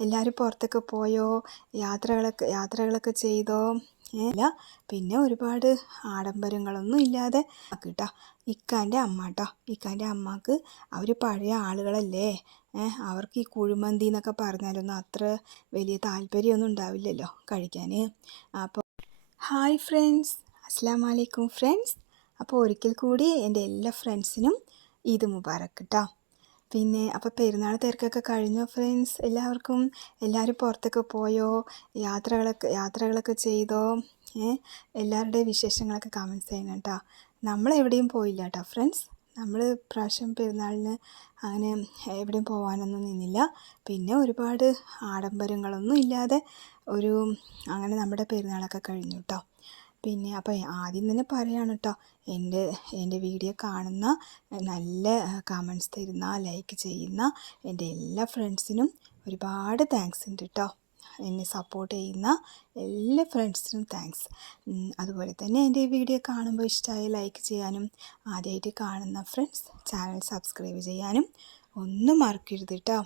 എല്ലാവരും പുറത്തൊക്കെ പോയോ? യാത്രകളൊക്കെ യാത്രകളൊക്കെ ചെയ്തോ? ഇല്ല. പിന്നെ ഒരുപാട് ആഡംബരങ്ങളൊന്നും ഇല്ലാതെ കേട്ടോ. ഇക്കാന്റെ അമ്മ കേട്ടോ. ഇക്കാന്റെ അമ്മയ്ക്ക് അവർ പഴയ ആളുകളല്ലേ? അവർക്ക് ഈ കുഴിമന്തി എന്നൊക്കെ പറഞ്ഞാലൊന്നും അത്ര വലിയ താല്പര്യമൊന്നും ഉണ്ടാവില്ലല്ലോ കഴിക്കാൻ അപ്പോൾ ഹായ് ഫ്രണ്ട്സ്. അസ്സാം വലൈക്കും ഫ്രണ്ട്സ്. അപ്പോൾ ഒരിക്കൽ കൂടി എന്റെ എല്ലാ ഫ്രണ്ട്സിനും ഈദ് മുബാറക്ക് കേട്ടോ. പിന്നെ അപ്പോൾ പെരുന്നാൾ തിരക്കൊക്കെ കഴിഞ്ഞോ ഫ്രണ്ട്സ് എല്ലാവർക്കും? എല്ലാവരും പുറത്തൊക്കെ പോയോ? യാത്രകളൊക്കെ യാത്രകളൊക്കെ ചെയ്തോ? എല്ലാവരുടെയും വിശേഷങ്ങളൊക്കെ കമൻസ് ചെയ്യണം കേട്ടോ നമ്മൾ എവിടെയും പോയില്ല കേട്ടോ ഫ്രണ്ട്സ് നമ്മൾ പ്രാവശ്യം പെരുന്നാളിന് അങ്ങനെ എവിടെയും പോകാനൊന്നും നിന്നില്ല. പിന്നെ ഒരുപാട് ആഡംബരങ്ങളൊന്നും ഇല്ലാതെ ഒരു അങ്ങനെ നമ്മുടെ പെരുന്നാളൊക്കെ കഴിഞ്ഞു കേട്ടോ പിന്നെ അപ്പോൾ ആദ്യം തന്നെ പറയാണ് കേട്ടോ എന്റെ എന്റെ വീഡിയോ കാണുന്ന നല്ല കമൻസ് തരുന്ന ലൈക്ക് ചെയ്യുന്ന എന്റെ എല്ലാ ഫ്രണ്ട്സിനും ഒരുപാട് താങ്ക്സ് ഉണ്ട് കേട്ടോ എന്നെ സപ്പോർട്ട് ചെയ്യുന്ന എല്ലാ ഫ്രണ്ട്സിനും താങ്ക്സ് അതുപോലെ തന്നെ എന്റെ വീഡിയോ കാണുമ്പോൾ ഇഷ്ടമായി ലൈക്ക് ചെയ്യാനും ആദ്യമായിട്ട് കാണുന്ന ഫ്രണ്ട്സ് ചാനൽ സബ്സ്ക്രൈബ് ചെയ്യാനും ഒന്നും മറക്കരുത് കേട്ടോ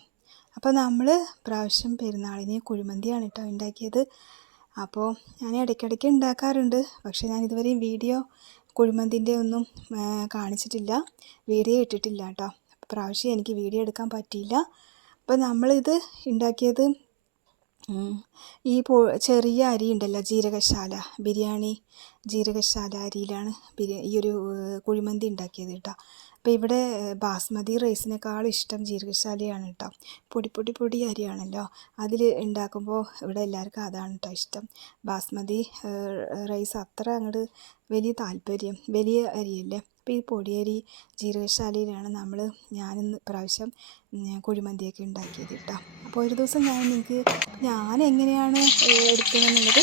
അപ്പോൾ നമ്മൾ പ്രാവശ്യം പെരുന്നാളിന് കുഴിമന്തിയാണ് കേട്ടോ ഉണ്ടാക്കിയത്. അപ്പോൾ ഞാൻ ഇടയ്ക്കിടയ്ക്ക് ഉണ്ടാക്കാറുണ്ട് പക്ഷേ ഞാൻ ഇതുവരെയും വീഡിയോ കുഴിമന്തിന്റെ ഒന്നും കാണിച്ചിട്ടില്ല. വീഡിയോ ഇട്ടിട്ടില്ല കേട്ടോ. പ്രാവശ്യം എനിക്ക് വീഡിയോ എടുക്കാൻ പറ്റിയില്ല. അപ്പോൾ നമ്മളിത് ഉണ്ടാക്കിയത് ഈ പോ ചെറിയ അരി ഉണ്ടല്ലോ ജീരകശാല ബിരിയാണി ജീരകശാല അരിയിലാണ് ബിരി ഈ ഒരു കുഴിമന്തി ഉണ്ടാക്കിയത് കേട്ടോ. അപ്പോൾ ഇവിടെ ബാസ്മതി റൈസിനേക്കാളും ഇഷ്ടം ജീരകശാലയാണ് കേട്ടോ പൊടി പൊടി പൊടി അരിയാണല്ലോ. അതിൽ ഉണ്ടാക്കുമ്പോൾ ഇവിടെ എല്ലാവർക്കും അതാണ് കേട്ടോ ഇഷ്ടം. ബാസ്മതി റൈസ് അത്ര അങ്ങോട്ട് വലിയ താല്പര്യം വലിയ അരിയല്ലേ. അപ്പോൾ ഈ പൊടിയരി ജീരകശാലയിലാണ് നമ്മൾ ഞാനിന്ന് പ്രാവശ്യം കുഴിമന്തിയൊക്കെ ഉണ്ടാക്കിയത് കേട്ടോ അപ്പോൾ ഒരു ദിവസം ഞാൻ നിങ്ങൾക്ക് ഞാൻ എങ്ങനെയാണ് എടുക്കുന്നതെന്നുള്ളത്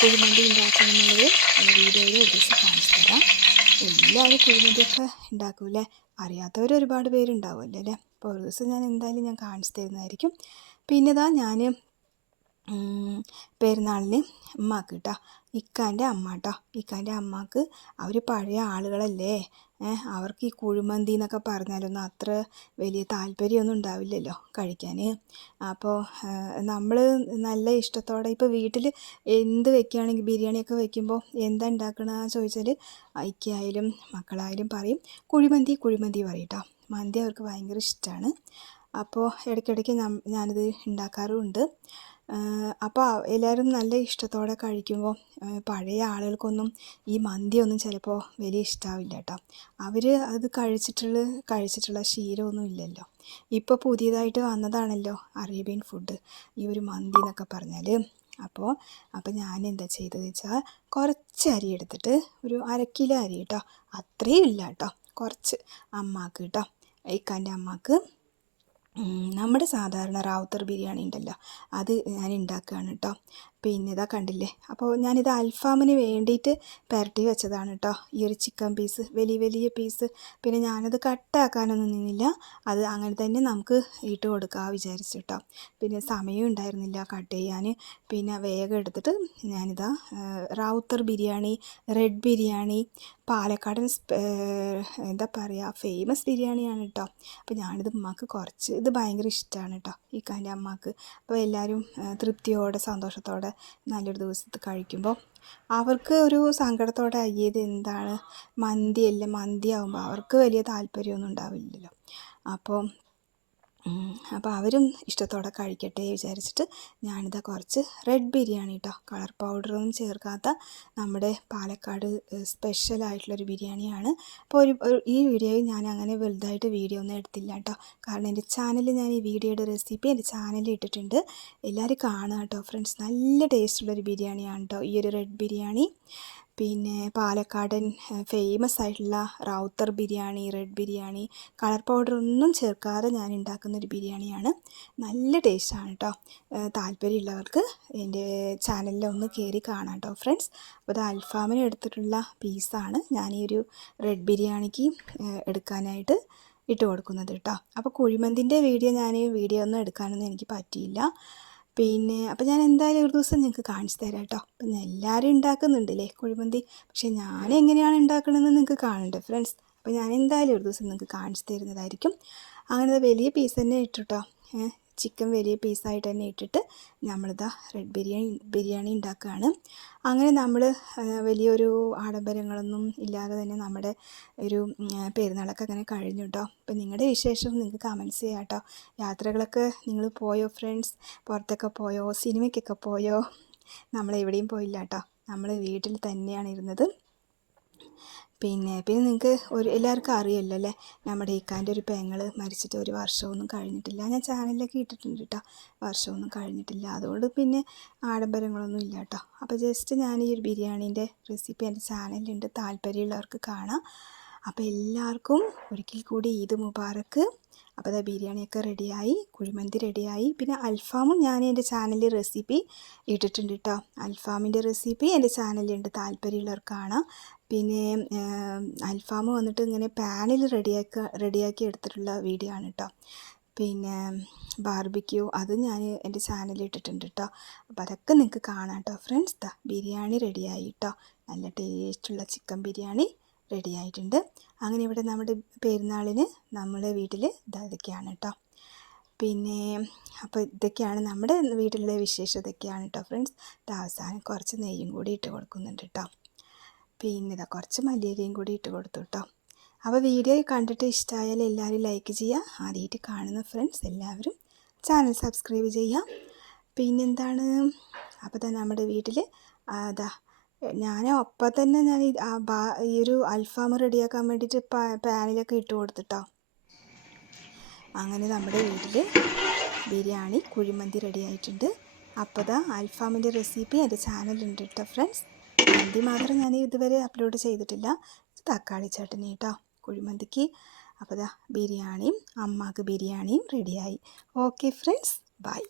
കുഴിമന്തി ഉണ്ടാക്കുന്നത് വീഡിയോയിൽ ഒരു ദിവസം കാണിച്ചു തരാം. എല്ലാവരും കുഴിമന്തിയൊക്കെ ഉണ്ടാക്കൂലേ അറിയാത്തവർ ഒരുപാട് പേരുണ്ടാവുമല്ലോ അല്ലേ? അപ്പോൾ ഒരു ദിവസം ഞാൻ എന്തായാലും ഞാൻ കാണിച്ചു തരുന്നതായിരിക്കും. പിന്നെ ഇതാ ഞാൻ പെരുന്നാളിന് ഉമ്മാക്ക് കേട്ടോ ഇക്കാന്റെ അമ്മ കേട്ടോ ഇക്കാന്റെ അമ്മയ്ക്ക് അവർ പഴയ ആളുകളല്ലേ? അവർക്ക് ഈ കുഴിമന്തി എന്നൊക്കെ പറഞ്ഞാലൊന്നും അത്ര വലിയ താല്പര്യമൊന്നും ഉണ്ടാവില്ലല്ലോ കഴിക്കാൻ അപ്പോൾ നമ്മൾ നല്ല ഇഷ്ടത്തോടെ ഇപ്പോൾ വീട്ടിൽ എന്ത് വെക്കുകയാണെങ്കിൽ ബിരിയാണിയൊക്കെ വെക്കുമ്പോൾ എന്താ ഉണ്ടാക്കണമെന്ന് ചോദിച്ചാൽ ഐക്യായാലും മക്കളായാലും പറയും കുഴിമന്തി കുഴിമന്തി പറയും മന്തി അവർക്ക് ഭയങ്കര ഇഷ്ടമാണ് അപ്പോൾ ഇടയ്ക്കിടയ്ക്ക് ഞാനിത് ഉണ്ടാക്കാറുമുണ്ട് അപ്പോൾ എല്ലാവരും നല്ല ഇഷ്ടത്തോടെ കഴിക്കുമ്പോൾ പഴയ ആളുകൾക്കൊന്നും ഈ മന്തിയൊന്നും ചിലപ്പോൾ വലിയ ഇഷ്ടമാവില്ല കേട്ടോ അവർ അത് കഴിച്ചിട്ടുള്ള കഴിച്ചിട്ടുള്ള ശീലമൊന്നും ഇല്ലല്ലോ. ഇപ്പോൾ പുതിയതായിട്ട് വന്നതാണല്ലോ അറേബ്യൻ ഫുഡ്. ഈ ഒരു മന്തി എന്നൊക്കെ പറഞ്ഞാൽ അപ്പോൾ അപ്പോൾ ഞാൻ എന്താ ചെയ്തതെന്ന് വെച്ചാൽ കുറച്ച് അരി എടുത്തിട്ട് ഒരു അര കിലോ അരി കേട്ടോ അത്രയും ഇല്ല കേട്ടോ കുറച്ച് അമ്മാക്ക് കേട്ടോ ഇക്കാന്റെ അമ്മാക്ക് നമ്മുടെ സാധാരണ റാവുത്തർ ബിരിയാണി ഉണ്ടല്ലോ അത് ഞാൻ ഉണ്ടാക്കുകയാണ് കേട്ടോ. പിന്നെ ഇതാ കണ്ടില്ലേ? അപ്പോൾ ഞാനിത് അൽഫാമിന് വേണ്ടിയിട്ട് പുരട്ടി വെച്ചതാണ് കേട്ടോ ഈ ഒരു ചിക്കൻ പീസ് വലിയ വലിയ പീസ് പിന്നെ ഞാനത് കട്ടാക്കാനൊന്നും നിന്നില്ല. അത് അങ്ങനെ തന്നെ നമുക്ക് ഇട്ട് കൊടുക്കാം വിചാരിച്ചു കേട്ടോ പിന്നെ സമയം ഉണ്ടായിരുന്നില്ല കട്ട് ചെയ്യാൻ പിന്നെ വേഗം എടുത്തിട്ട് ഞാനിതാ റാവുത്തർ ബിരിയാണി റെഡ് ബിരിയാണി പാലക്കാടൻ എന്താ പറയുക ഫേമസ് ബിരിയാണിയാണ് കേട്ടോ അപ്പോൾ ഞാനിത് ഉമ്മാക്ക് കുറച്ച് ഇത് ഭയങ്കര ഇഷ്ടമാണ് കേട്ടോ ഈ കാന്റെ അമ്മയ്ക്ക്. അപ്പോൾ എല്ലാവരും തൃപ്തിയോടെ സന്തോഷത്തോടെ നല്ലൊരു ദിവസത്ത് കഴിക്കുമ്പോൾ അവർക്ക് ഒരു സങ്കടത്തോടെ അയ്യത് എന്താണ് മന്തിയല്ലേ? മന്തി ആകുമ്പോൾ അവർക്ക് വലിയ താല്പര്യമൊന്നും ഉണ്ടാവില്ലല്ലോ. അപ്പോൾ അപ്പോൾ അവരും ഇഷ്ടത്തോടെ കഴിക്കട്ടെ വിചാരിച്ചിട്ട് ഞാനിതാ കുറച്ച് റെഡ് ബിരിയാണി കേട്ടോ കളർ പൗഡറൊന്നും ചേർക്കാത്ത നമ്മുടെ പാലക്കാട് സ്പെഷ്യൽ ആയിട്ടുള്ളൊരു ബിരിയാണിയാണ് അപ്പോൾ ഒരു ഈ വീഡിയോയിൽ ഞാൻ അങ്ങനെ വലുതായിട്ട് വീഡിയോ ഒന്നും എടുത്തില്ല കേട്ടോ കാരണം എന്റെ ചാനലിൽ ഞാൻ ഈ വീഡിയോയുടെ റെസിപ്പി എന്റെ ചാനലിൽ ഇട്ടിട്ടുണ്ട്. എല്ലാവരും കാണുക കേട്ടോ ഫ്രണ്ട്സ് നല്ല ടേസ്റ്റുള്ളൊരു ബിരിയാണിയാണ് കേട്ടോ ഈ ഒരു റെഡ് ബിരിയാണി പിന്നെ പാലക്കാടൻ ഫേമസ് ആയിട്ടുള്ള Rowther biryani red biryani colour powder ഒന്നും ചേർക്കാതെ ഞാൻ ഉണ്ടാക്കുന്ന ഒരു ബിരിയാണിയാണ്. നല്ല ടേസ്റ്റാണ് കേട്ടോ താല്പര്യമുള്ളവർക്ക് എന്റെ ചാനലിൽ ഒന്ന് കയറി കാണാം കേട്ടോ ഫ്രണ്ട്സ് അപ്പോൾ അത് അൽഫാമിന് എടുത്തിട്ടുള്ള പീസാണ് ഞാൻ ഈ ഒരു റെഡ് ബിരിയാണിക്ക് എടുക്കാനായിട്ട് ഇട്ട് കൊടുക്കുന്നത് കേട്ടോ അപ്പോൾ കുഴിമന്തിന്റെ വീഡിയോ ഞാൻ വീഡിയോ ഒന്നും എടുക്കാനൊന്നും എനിക്ക് പറ്റിയില്ല. പിന്നെ അപ്പോൾ ഞാൻ എന്തായാലും ഒരു ദിവസം നിങ്ങൾക്ക് കാണിച്ചു തരാം കേട്ടോ. അപ്പം എല്ലാവരും ഉണ്ടാക്കുന്നുണ്ടല്ലേ കുഴിമന്തി? പക്ഷേ ഞാൻ എങ്ങനെയാണ് ഉണ്ടാക്കണമെന്ന് നിങ്ങൾക്ക് കാണണ്ടേ ഫ്രണ്ട്സ്. അപ്പോൾ ഞാൻ എന്തായാലും ഒരു ദിവസം നിങ്ങൾക്ക് കാണിച്ചു തരുന്നതായിരിക്കും. അങ്ങനെ വലിയ പീസ് തന്നെ ഇട്ടു കേട്ടോ ചിക്കൻ വലിയ പീസായിട്ട് തന്നെ ഇട്ടിട്ട് നമ്മളിതാ റെഡ് ബിരിയാണി ബിരിയാണി ഉണ്ടാക്കുകയാണ് അങ്ങനെ നമ്മൾ വലിയൊരു ആഡംബരങ്ങളൊന്നും ഇല്ലാതെ തന്നെ നമ്മുടെ ഒരു പെരുന്നാളൊക്കെ അങ്ങനെ കഴിഞ്ഞു കേട്ടോ അപ്പം നിങ്ങളുടെ വിശേഷം നിങ്ങൾക്ക് കമൻസ് ചെയ്യാം കേട്ടോ യാത്രകളൊക്കെ നിങ്ങൾ പോയോ ഫ്രണ്ട്സ് പുറത്തൊക്കെ പോയോ? സിനിമയ്ക്കൊക്കെ പോയോ? നമ്മൾ എവിടെയും പോയില്ല കേട്ടോ നമ്മൾ വീട്ടിൽ തന്നെയാണ് ഇരുന്നത്. പിന്നെ പിന്നെ നിങ്ങൾക്ക് ഒരു എല്ലാവർക്കും അറിയാമല്ലോ അല്ലേ നമ്മുടെ ഇക്കാന്റെ ഒരു പെങ്ങൾ മരിച്ചിട്ട് ഒരു വർഷമൊന്നും കഴിഞ്ഞിട്ടില്ല. ഞാൻ ചാനലിലൊക്കെ ഇട്ടിട്ടുണ്ട് കേട്ടോ വർഷമൊന്നും കഴിഞ്ഞിട്ടില്ല. അതുകൊണ്ട് പിന്നെ ആഡംബരങ്ങളൊന്നും ഇല്ല കേട്ടോ അപ്പോൾ ജസ്റ്റ് ഞാൻ ഈ ഒരു ബിരിയാണീന്റെ റെസിപ്പി എന്റെ ചാനലിലുണ്ട്. താല്പര്യമുള്ളവർക്ക് കാണാം. അപ്പോൾ എല്ലാവർക്കും ഒരിക്കൽ കൂടി ഈദ് മുബാറക്ക് അപ്പോൾ അതാ ബിരിയാണിയൊക്കെ റെഡിയായി. കുഴിമന്തി റെഡിയായി. പിന്നെ അൽഫാമും ഞാൻ എന്റെ ചാനലിൽ റെസിപ്പി ഇട്ടിട്ടുണ്ട് കേട്ടോ അൽഫാമിന്റെ റെസിപ്പി എന്റെ ചാനലിലുണ്ട്. താല്പര്യമുള്ളവർക്ക് കാണാം. പിന്നെ അൽഫാം വന്നിട്ട് ഇങ്ങനെ പാനിൽ റെഡിയാക്ക റെഡിയാക്കി എടുത്തിട്ടുള്ള വീഡിയോ ആണ് കേട്ടോ പിന്നെ ബാർബിക്യൂ അത് ഞാൻ എന്റെ ചാനലിൽ ഇട്ടിട്ടുണ്ട് കേട്ടോ അപ്പോൾ അതൊക്കെ നിങ്ങൾക്ക് കാണാം കേട്ടോ ഫ്രണ്ട്സ് ദാ ബിരിയാണി റെഡിയായി കേട്ടോ നല്ല ടേസ്റ്റുള്ള ചിക്കൻ ബിരിയാണി റെഡിയായിട്ടുണ്ട് അങ്ങനെ ഇവിടെ നമ്മുടെ പെരുന്നാളിന് നമ്മളെ വീട്ടിൽ ഇതൊക്കെയാണ് കേട്ടോ പിന്നെ അപ്പോൾ ഇതൊക്കെയാണ് നമ്മുടെ വീട്ടിലെ വിശേഷം ഇതൊക്കെയാണ് കേട്ടോ ഫ്രണ്ട്സ് അവസാനം കുറച്ച് നെയ്യും കൂടി ഇട്ട് കൊടുക്കുന്നുണ്ട് കേട്ടോ പിന്നെ കുറച്ച് മല്ലിയിലയും കൂടി ഇട്ട് കൊടുത്തു കേട്ടോ അപ്പോൾ വീഡിയോ കണ്ടിട്ട് ഇഷ്ടമായാൽ എല്ലാവരും ലൈക്ക് ചെയ്യുക. ആദ്യമായിട്ട് കാണുന്ന ഫ്രണ്ട്സ് എല്ലാവരും ചാനൽ സബ്സ്ക്രൈബ് ചെയ്യുക. പിന്നെന്താണ്? അപ്പോൾ തന്നെ നമ്മുടെ വീട്ടിൽ അതാ ഞാൻ ഒപ്പം തന്നെ ഞാൻ ഈ ഈ ഒരു അൽഫാം റെഡിയാക്കാൻ വേണ്ടിയിട്ട് പാനിലൊക്കെ ഇട്ട് കൊടുത്തിട്ടോ അങ്ങനെ നമ്മുടെ വീട്ടിൽ ബിരിയാണി കുഴിമന്തി റെഡി ആയിട്ടുണ്ട്. അപ്പോൾ ദാ അൽഫാമിന്റെ റെസിപ്പി എന്റെ ചാനലുണ്ട് കേട്ടോ ഫ്രണ്ട്സ് മന്തി മാത്രം ഞാൻ ഇതുവരെ അപ്ലോഡ് ചെയ്തിട്ടില്ല. തക്കാളി ചട്ടണി കേട്ടോ കുഴിമന്തിക്ക്. അപ്പോൾ ദാ ബിരിയാണിയും അമ്മാക്ക് ബിരിയാണിയും റെഡിയായി ഓക്കെ ഫ്രണ്ട്സ് ബൈ